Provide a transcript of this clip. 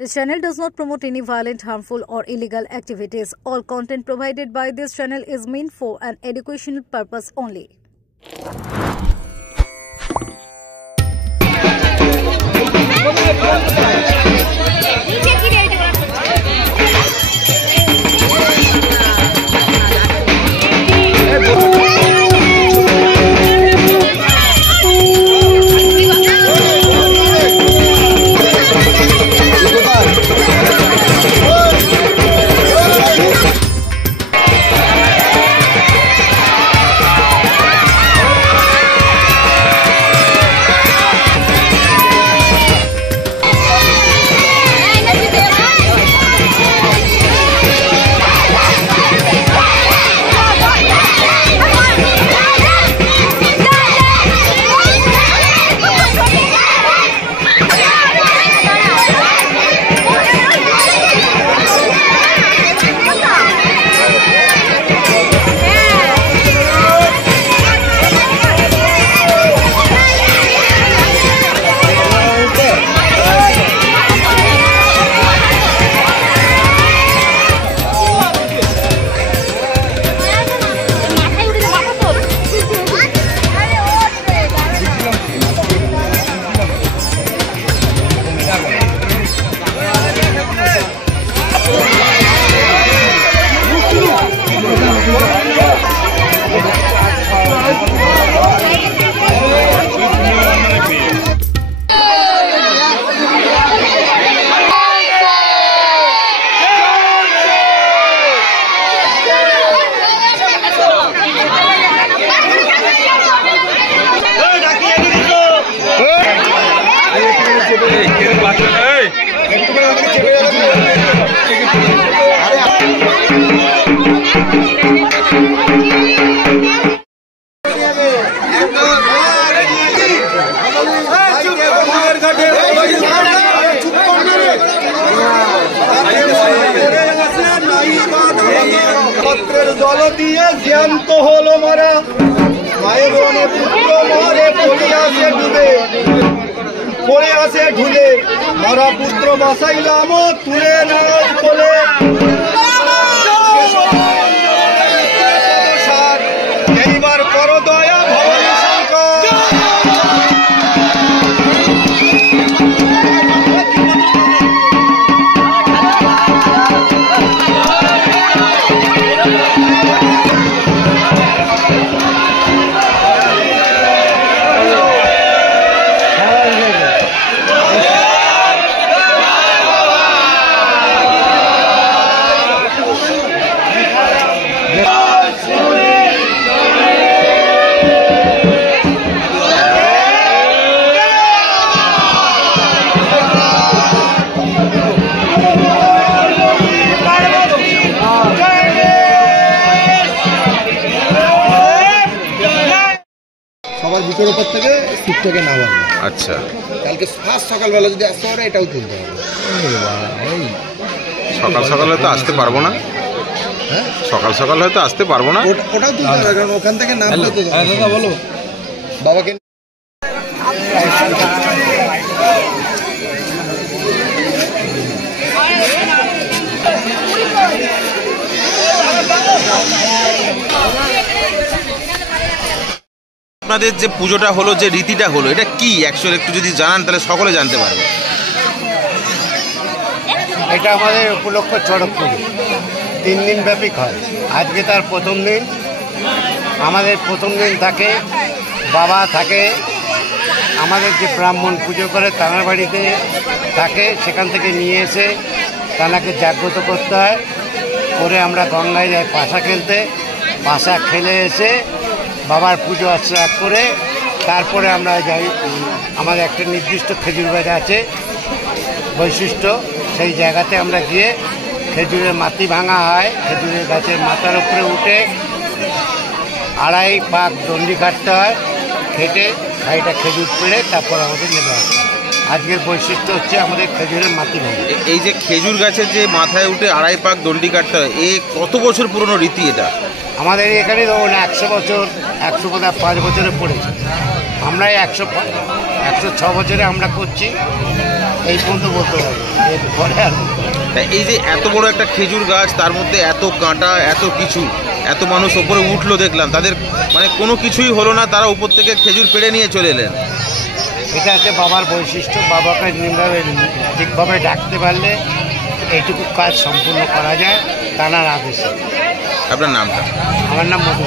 This channel does not promote any violent, harmful, or illegal activities. All content provided by this channel is meant for an educational purpose only. জল দিয়ে জ্যান্ত হলো মারা মায়ের বনে পুত্র মরে পড়ে আসে ঢুলে মারা পুত্র বাসাইলাম তুলে নাও কোলে এইবার করো দয়া ভবানী শঙ্কর সবার বুকের উপর থেকে সিটটাকে নামাবো। আচ্ছা, কালকে ফার্স্ট সকালবেলা যদি আসতে পারে এটাও তুলতে হবে। সকাল সকাল হয়তো আসতে পারবো না। হ্যাঁ, সকাল সকাল হয়তো আসতে পারবো না, ওটাও তুলতে হবে কারণ ওখান থেকে নামতে তো দাদা বলো বাবাকে আপনাদের যে পুজোটা হলো, যে রীতিটা হলো, এটা কি অ্যাকচুয়ালি একটু যদি জানান তাহলে সকলে জানতে পারবে। এটা আমাদের উপলক্ষ চড়ক পুজো 3 দিন ব্যাপী হয়। আজকে তার প্রথম দিন। আমাদের প্রথম দিন থাকে বাবা থাকে, আমাদের যে ব্রাহ্মণ পুজো করে তানার বাড়িতে থাকে, সেখান থেকে নিয়ে এসে তানাকে জাগ্রত করতে হয়। করে আমরা গঙ্গায় যাই পাশা খেলতে, পাশা খেলে এসে বাবার পুজো অর্চনা করে তারপরে আমরা যাই। আমাদের একটা নির্দিষ্ট খেজুর গাছ আছে বৈশিষ্ট্য, সেই জায়গাতে আমরা গিয়ে খেজুরের মাটি ভাঙা হয়। খেজুরের গাছের মাথার উপরে উঠে 2.5 পাক দণ্ডি কাটতে হয়, কেটে খাইটা খেজুর পেড়ে তারপর আমাদের নেবে আসে। আজকের বৈশিষ্ট্য হচ্ছে আমাদের খেজুরের মাটি ভাঙা। এই যে খেজুর গাছের যে মাথায় উঠে 2.5 পাক দণ্ডি কাটতে হয়, এই কত বছর পুরনো রীতি এটা? আমাদের এখানে ধরুন 100 বছর, 105 বছরে পড়েছে। আমরাই 105 106 বছরে আমরা করছি, এই পর্যন্ত বলতে হবে, এরপরে আর তা এই যে এত বড় একটা খেজুর গাছ, তার মধ্যে এত কাঁটা, এত কিছু, এত মানুষ ওপরে উঠলো দেখলাম, তাদের মানে কোনো কিছুই হলো না, তারা উপর থেকে খেজুর পেড়ে নিয়ে চলে এলেন। এটা হচ্ছে বাবার বৈশিষ্ট্য। বাবাকে ঠিকভাবে ডাকতে পারলে এইটুকু কাজ সম্পূর্ণ করা যায় তার আদেশে। আপনার নামটা? আমার নাম মধু।